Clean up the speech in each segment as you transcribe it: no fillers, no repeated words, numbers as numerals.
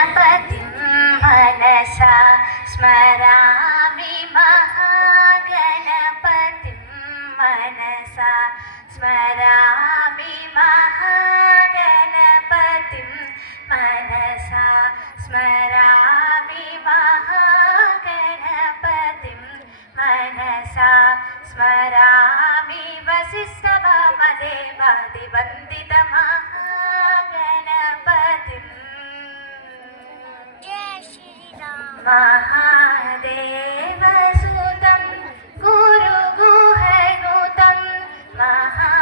गणपतिं मनसा स्मरामि महागणपतिं मनसा स्मरामि महागणपतिं मनसा स्मरामि महागणपतिं मनसा स्मरामि वसिष्ठवामदेवादिवन्दितं महागणपतिम् महादेवसुतं गुरुगुहनुतं महादेवसुतं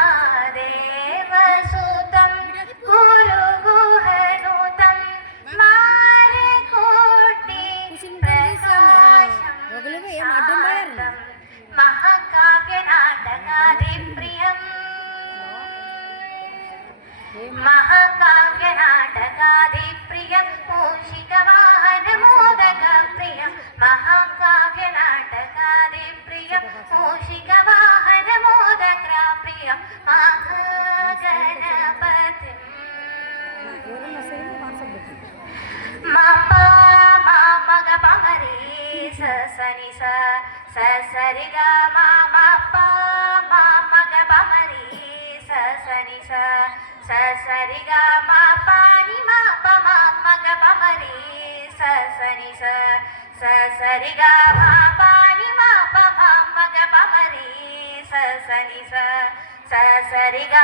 गुरुगुहनुतं मारकोटि प्रकाशं महाकाव्यनाटकादिप्रियम् महाकाव्यनाटकादिप्रियं मूषिकवाहनमोदकप्रियं महाकाव्यनाटकादिप्रियं मूषिकवाहनमोदकप्रियं महागणपतिं मपा मग पमरे सनि स सरि ग मपा मग पमरे सनि स सरि ग पानि मा प मग पमरे सनि स सरि ग पानि मा प मग पमरे सनि स सरि ग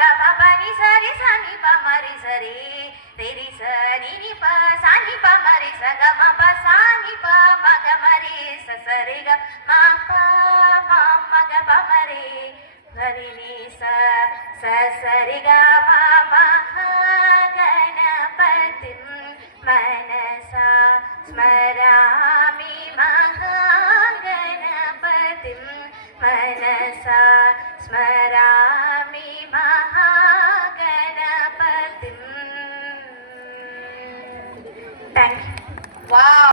ग पनि सरि सनि पमरि सरि तेरि सनि नि प सानि पमरि स ग म प सानि प मग मरि सरि ग म प मग पमरे सरि नि स सरि ग महागणपतिं मनसा स्मरामि महागणपतिं मनसा स्मरामि महागणपतिं। Thank you. Wow.